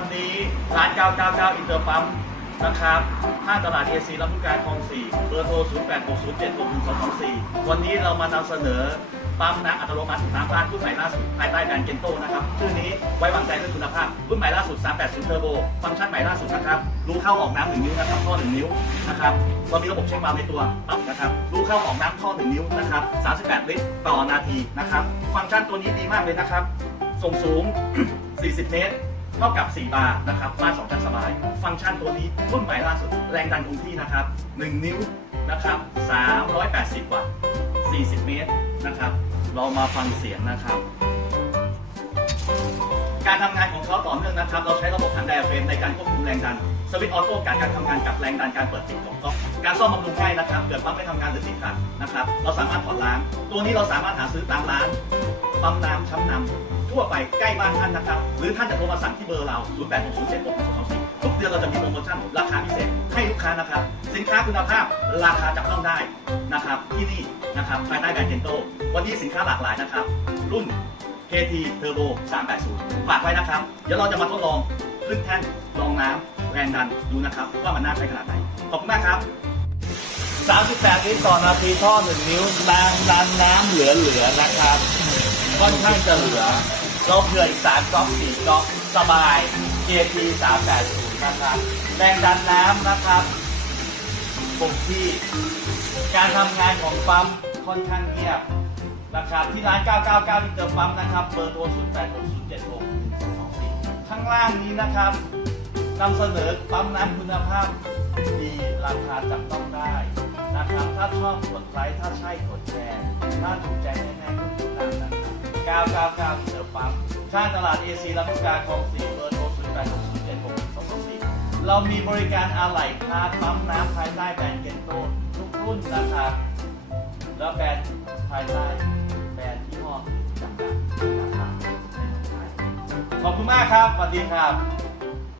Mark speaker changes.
Speaker 1: วันนี้ร้าน999อินเตอร์ปั๊มนะครับห้างตลาดเอซีลำพูนกาคลอง4เบอร์โทร 0860761224 วันนี้เรามานำเสนอปั๊มน้ำอัตโนมัติน้ำร้านรุ่นใหม่ล่าสุดภายใต้แบรนด์เกนโตนะครับชื่อนี้ไว้วางใจเรื่องคุณภาพ รุ่นใหม่ล่าสุด 380 เทอร์โบ ฟังก์ชันใหม่ล่าสุดนะครับรูเข้าออกน้ำหนึ่งนิ้วนะครับท่อหนึ่งนิ้วนะครับเรามีระบบเช็ควาลในตัวปั๊บนะครับรูเข้าออกน้ำท่อหนึ่งนิ้วนะครับ 38 ลิตรต่อนาทีนะครับ ฟังก์ชันตัวนี้ดีมากเลยนะครับส่งสูง 40 เมตร เท่ากับ 4 บาร์นะครับบ้าน2ชั้นสบาย ฟังก์ชันตัวนี้รุ่นใหม่ล่าสุด แรงดันคงที่นะครับ 1 นิ้วนะครับ 380 วัตต์ 40 เมตรนะครับ เรามาฟังเสียงนะครับ การทำงานของเขาต่อเนื่องนะครับ เราใช้ระบบถังไดอะเฟรมในการควบคุมแรงดันสวิตช์ออโต้การการทำงานกับแรงดันการเปิดปิดของก๊อกการซ่อมบำรุงง่ายนะครับ เกิดปั๊มไม่ทำงานหรือติดขัดนะครับ เราสามารถถอดล้าง ตัวนี้เราสามารถหาซื้อตามร้าน ปั๊มน้ำช้ำนำทั่วไปใกล้บ้านท่านนะครับ หรือท่านจะโทรมาสั่งที่เบอร์เรา 0 8 6 0 7 6 2 2 4 ทุกเดือนเราจะมีโปรโมชั่นราคาพิเศษให้ลูกค้านะครับ สินค้าคุณภาพราคาจับต้องได้นะครับที่นี่นะครับภายใต้แบรนด์เจนโต วันนี้สินค้าหลากหลายนะครับ รุ่น KT Turbo 380 ฝากไว้นะครับ เดี๋ยวเราจะมาทดลองขึ้นแท่นลองน้ำแรงดันดูนะครับ ว่ามันน่าใช้ขนาดไหน ขอบคุณมากครับ38ลิตรต่อนาทีท่อ 1 นิ้วแรงดันน้ำเหลือๆนะครับ ค่อนข้างจะเหลือ เราเผื่ออีก3ก๊อก4ก๊อกสบาย KT 380นะครับแรงดันน้ำนะครับคงที่ การทำงานของปั๊มค่อนข้างเงียบนะครับที่ร้าน 999ที่เติมปั๊มนะครับเบอร์โทร 0860761224 ข้างล่างนี้นะครับนำเสนอปั๊มน้ำคุณภาพดีราคาจับต้องได้นะครับ ถ้าชอบกดไลค์ ถ้าใช่กดแชร์ ถ้าถูกใจแน่ๆับครับ999ที่เติมปั๊มข้างตลาด AC ลำลูกกาคลองสี่เบอร์โทร0860761224เรามีบริการอะไหล่คาร์ปั๊มน้ำภายใต้แบรนด์เกนโตทุกรุ่นราคาแล้วแบรนด์ภายใต้แบรนด์ที่ห้อจำกัดนะครับขอบคุณมากครับสวัสดีครับ